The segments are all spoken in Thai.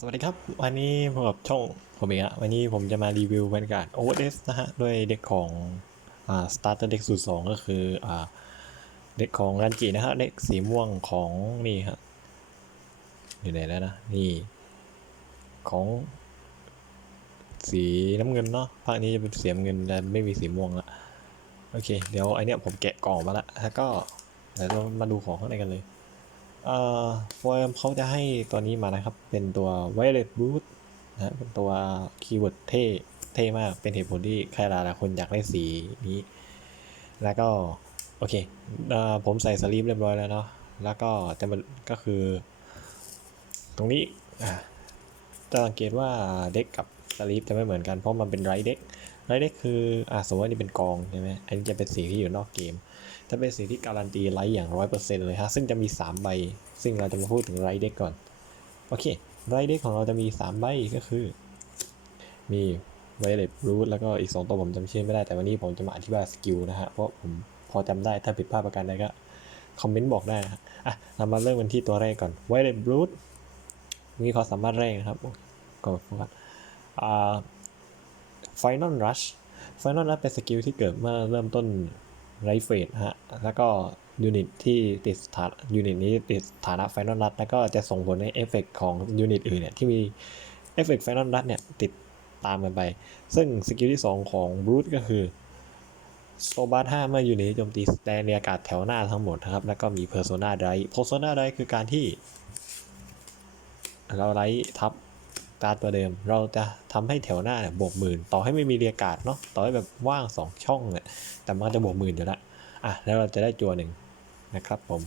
สวัสดีครับ วันนี้พบกับช่องผมเองอะวันนี้ผมจะมารีวิวบรรยากาศ OS นะฮะด้วยเด็กของอ่า starter deck สูตรสองก็คืออ่าเด็กของรันจินะฮะเด็กสีม่วงของนี่ฮะอยู่ไหนแล้วนะนี่ของสีน้ำเงินเนาะภาคนี้จะเป็นสีน้ำเงินแต่ไม่มีสีม่วงละโอเค เดี๋ยวไอเนี้ยผมแกะกล่องมาละแล้วก็เดี๋ยวเรามาดูของข้างในกันเลย เอ่อโฟมเขาจะให้ตัวนี้มานะครับ เป็นตัว Violet Root นะเป็นตัวคีย์เวิร์ดเท่เท่มาก เป็นเหตุผลที่ใครหลายๆคนอยากได้สีนี้ แล้วก็ โอเคเอ่อผมใส่สลีปเรียบร้อยแล้วเนาะแล้วก็จะมันก็คือ ตรงนี้อะจะสังเกตว่าเด็กกับสลีปจะไม่เหมือนกันเพราะมันเป็นไรเด็กไรเด็กคืออะสมมติว่านี่เป็นกองใช่ไหมอันนี้จะเป็นสีที่อยู่นอกเกม จะเป็นสีที่การันตีไลท์อย่างร้อยเปอร์เซ็นต์เลยฮะ ซึ่งจะมี3ใบ ซึ่งเราจะมาพูดถึงไรเด็กก่อน โอเคไรเด็กของเราจะมี3ใบก็คือ มีไวเลตรูทแล้วก็อีก2ตัวผมจำชื่อไม่ได้ แต่วันนี้ผมจะมาอธิบายสกิลนะฮะ เพราะผมพอจำได้ ถ้าผิดพลาดประการใดก็คอมเมนต์บอกได้นะอะ เรามาเริ่มกันที่ตัวแรกก่อนไวเลตรูทมีความสามารถแรกนะครับก่อนก่อนอ่า Final Rush Final Rush เป็นสกิลที่เกิดเมื่อเริ่มต้น ไรเฟสฮะ แล้วก็ยูนิตที่ติดฐานยูนิตนี้ติดฐานะไฟนอลรัดแล้วก็จะส่งผลให้เอฟเฟกของยูนิตอื่นเนี่ยที่มีเอฟเฟกไฟนอลรัดเนี่ยติดตามกันไป ซึ่งสกิลที่ 2 ของบรูทก็คือโซบาท่าเมื่อยูนิตโจมตีสแตนในอากาศแถวหน้าทั้งหมดนะครับ แล้วก็มีเพอร์โซนาไดเพอร์โซนาไดคือการที่ เราไลท์ทับ การ์ดตัวเดิม เราจะทำให้แถวหน้าเนี่ยบวกหมื่นต่อให้ไม่มีเรียกาศเนาะต่อให้แบบว่าง 2 ช่องเนี่ยแต่มันจะบวกหมื่นอยู่ล้วอะแล้วเราจะได้จัวหนึ่งนะครับผม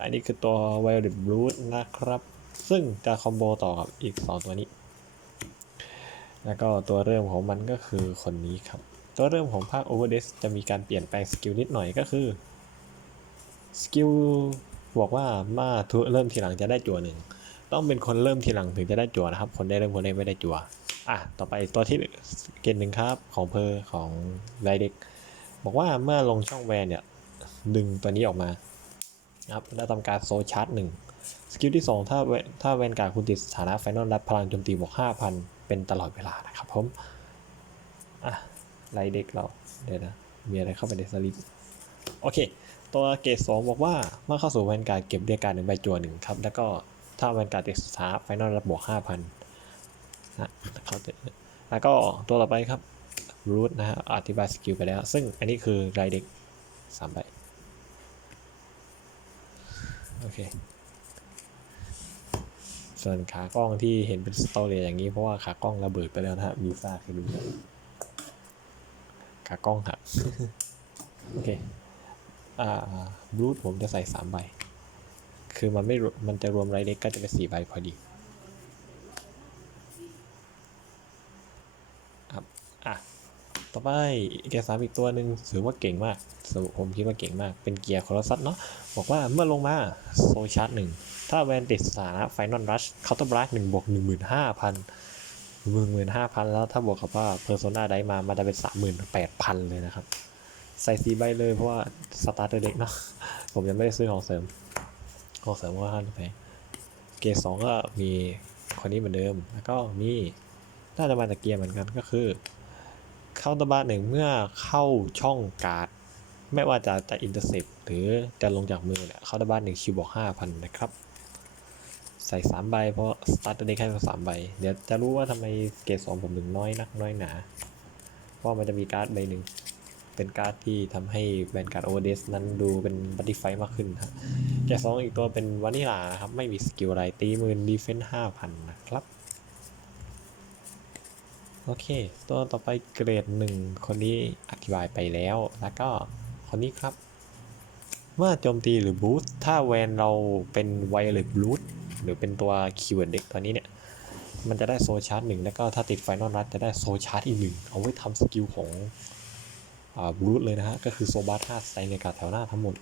อันนี้คือตัว Violet Blue นะครับ ซึ่งจะคอมโบต่อกับอีก 2 ตัวนี้ แล้วก็ตัวเริ่มของมันก็คือคนนี้ครับ ตัวเริ่มของภาค Overdress จะมีการเปลี่ยนแปลงสกิลนิดหน่อยก็คือสกิลบอกว่ามาทุเริ่มทีหลังจะได้จัวหนึ่ง ต้องเป็นคนเริ่มทีหลังถึงจะได้จั่วนะครับ คนได้เริ่มคนได้ไม่ได้จั่วอะต่อไปตัวที่เกณฑ์หนึ่งครับของเพอร์ของไรเด็กบอกว่าเมื่อลงช่องแวนเนี่ยดึงตัวนี้ออกมานะครับแล้วทำการโซชาร์จหนึ่งสกิลที่ 2 ถ้าเวถ้าแวนการคุณติดสถานะไฟนอลรับพลังโจมตีบวก5,000 เป็นตลอดเวลานะครับผม อะไรเด็กเรา เดี๋ยวนะ มีอะไรเข้าไปในสลิปโอเค ตัวเกรดสองบอกว่าเมื่อเข้าสู่แวนการเก็บเรียกการหนึ่งใบจั่วหนึ่งครับ แล้วก็ ถ้าแวนการ์ดติดสถานะไฟนอลรับบวก5,000นะเขาจะแล้วก็ตัวต่อไปครับรูทนะฮะอธิบายสกิลไปแล้ว ซึ่งอันนี้คือไรเด็กสามใบโอเค ส่วนขากล้องที่เห็นเป็นสตอรี่อย่างนี้เพราะว่าขากล้องระเบิดไปแล้วนะฮะวีซ่าคือดูขากล้องหักโอเค อ่าบลูทผมจะใส่สามใบ คือมันไม่มันจะรวมไรเด็กก็จะเป็นสี่ใบพอดีครับอะต่อไปเกียร์สามอีกตัวหนึ่งถือว่าเก่งมากผมคิดว่าเก่งมาก เป็นเกียร์คอร์ซัสเนาะบอกว่าเมื่อลงมาโซชาร์จหนึ่งถ้าแวนติดสถานะไฟนอลรัชเคาน์เตอร์บลักหนึ่งบวกหนึ่งหมื่นห้าพันหนึ่งหมื่นห้าพันแล้วถ้าบวกกับว่าเพอร์โซนาได้มามันจะเป็นสามหมื่นแปดพันเลยนะครับ ใส่สีใบเลยเพราะว่าสตาร์เตอร์เด็กเนาะผมยังไม่ได้ซื้อของเสริม ของเสริมก็ห้าแพงเกียร์สองก็มีคนนี้เหมือนเดิม แล้วก็มีน่าจะมาจากเกียร์เหมือนกันก็คือ เข้าตบาหนึ่งเมื่อเข้าช่องการ์ดไม่ว่าจะจะอินเตอร์เซปหรือจะลงจากมือเนี่ยเข้าตบาหนึ่งคิวบอกห้าพันนะครับ ใส่สามใบเพราะสตาร์ทเด็กให้มาสามใบ เดี๋ยวจะรู้ว่าทำไมเกรดสองผมถึงน้อยนักน้อยหนา เพราะมันจะมีการ์ดใบหนึ่ง เป็นการ์ดที่ทำให้แบนการ์ดโอเวอร์เดสนั้นดูเป็นบัตตี้ไฟมากขึ้นครับแกสองอีกตัวเป็นวานิลานะครับ ไม่มีสกิลอะไรตีมือดีเฟนส์ห้าพันนะครับ โอเค ตัวต่อไปเกรดหนึ่งคนนี้อธิบายไปแล้ว แล้วก็คนนี้ครับ เมื่อโจมตีหรือบูสต์ถ้าแวนเราเป็นไวเลตบูสต์หรือเป็นตัวคีย์เวิร์ดเด็กตัวนี้เนี่ยมันจะได้โซชาร์จหนึ่งแล้วก็ถ้าติดไฟนอลรัดจะได้โซชาร์จอีกหนึ่งเอาไว้ทำสกิลของ บูทเลยนะฮะ ก็คือโซบาท่าใส่ในกาดแถวหน้าทั้งหมด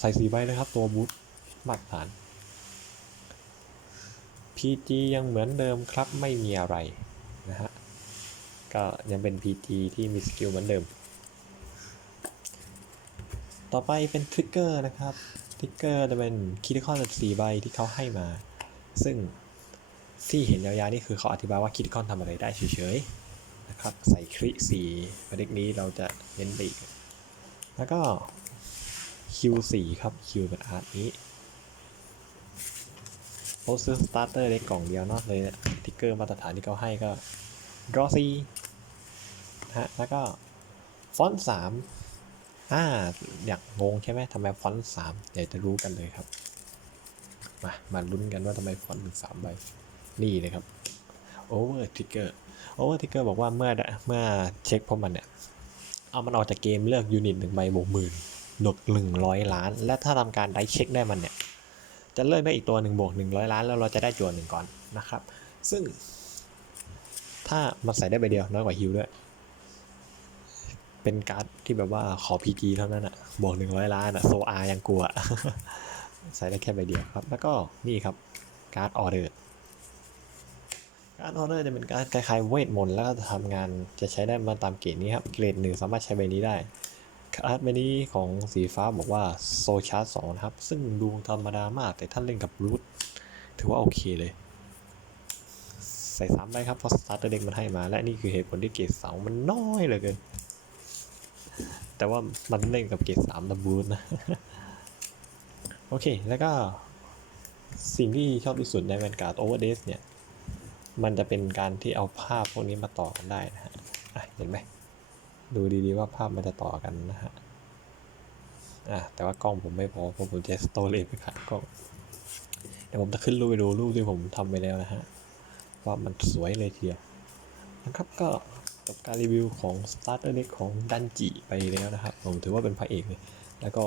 ใส่สีใบเลยครับ ตัวบูทมาตรฐาน PG ยังเหมือนเดิมครับไม่มีอะไรนะฮะ ก็ยังเป็น PG ที่มีสกิลเหมือนเดิม ต่อไปเป็นทริกเกอร์นะครับทริกเกอร์จะเป็นคิดข้อสีใบที่เขาให้มา ซึ่งที่เห็นยาวๆนี่คือเขาอธิบายว่าคิดคอนทำอะไรได้เฉยๆ นะครับ ใส่คริสีประเด็กนี้เราจะเน้นไปอีก แล้วก็ Q4 ครับ Q เป็นอาร์ตนี้โพสต์สตาร์เตอร์เล็กกล่องเดียวเนอกเลยติ๊กเกอร์มาตรฐานที่เขาให้ก็ draw 4นะฮะแล้วก็ฟอนต์3อ่าอยากงงใช่ไหมทำไมฟอนต์3เดี๋ยวจะรู้กันเลยครับ มา มาลุ้นกันว่าทำไมฟอนต์ถึงสามใบ นี่เลยครับ over trigger over trigger บอกว่าเมื่อเมื่อเช็คพวกมันเนี่ย เอามันออกจากเกมเลือกยูนิตหนึ่งใบบวกหมื่นบวกหนึ่งร้อยล้าน และถ้าทำการได้เช็คได้มันเนี่ย จะเลือกได้อีกตัวหนึ่งบวกหนึ่งร้อยล้าน แล้วเราจะได้จวนหนึ่งก่อนนะครับ ซึ่ง ถ้ามันใส่ได้ใบเดียวน้อยกว่าฮิวด้วย เป็นการ์ดที่แบบว่าขอ PG เท่านั้นอะบวกหนึ่งร้อยล้านอะโซอายังกลัว ใส่ได้แค่ใบเดียวครับ แล้วก็นี่ครับการ์ดออเดอร์ การ์ดออเดอร์จะเป็นการ์ดคล้ายๆเวทมนต์แล้วก็จะทำงานจะใช้ได้มาตามเกรดนี้ครับ เกรดหนึ่งสามารถใช้ใบนี้ได้การ์ดใบนี้ของสีฟ้าบอกว่าโซชาร์จสองนะครับ ซึ่งดูธรรมดามากแต่ท่านเล่นกับรูทถือว่าโอเคเลย ใส่สามใบครับเพราะสตาร์เตอร์เด็กมันให้มา และนี่คือเหตุผลที่เกรดสองมันน้อยเหลยเกิน แต่ว่ามันเล่นกับเกรดสามดับบูนนะ โอเคแล้วก็สิ่งที่ชอบที่สุดในแวนการ์ดโอเวอร์เดสเนี่ย มันจะเป็นการที่เอาภาพพวกนี้มาต่อกันได้นะฮะะเห็นไหมดูดีๆว่าภาพมันจะต่อกันนะฮะอะแต่ว่ากล้องผมไม่พอเพราะผมจะสโตรเลไปขายกล้องเดี๋ยวผมจะขึ้นรูปไปดูรูปที่ผมทำไปแล้วนะฮะว่ามันสวยเลยทีเดียวนะครับก็จบการรีวิวของ Starter Deck ของดันจิไปแล้วนะครับ ผมถือว่าเป็นพระเอกเลยแล้วก็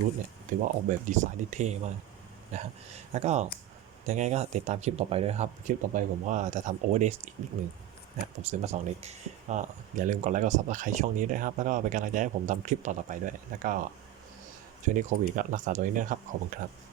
รูทเนี่ยถือว่าออกแบบดีไซน์ได้เท่มากนะฮะแล้วก็ ยังไงก็ติดตามคลิปต่อไปด้วยครับ คลิปต่อไปผมว่าจะทำโอเวอร์เดสอีกนิดหนึ่งนะผมซื้อมา2เล็กก็อย่าลืมกดไลค์กดซับสไครต์ช่องนี้ด้วยครับ แล้วก็เป็นกำลังใจให้ผมทำคลิปต่อๆไปด้วย แล้วก็ช่วงนี้โควิดก็รักษาตัวเองด้วยนะครับ ขอบคุณครับ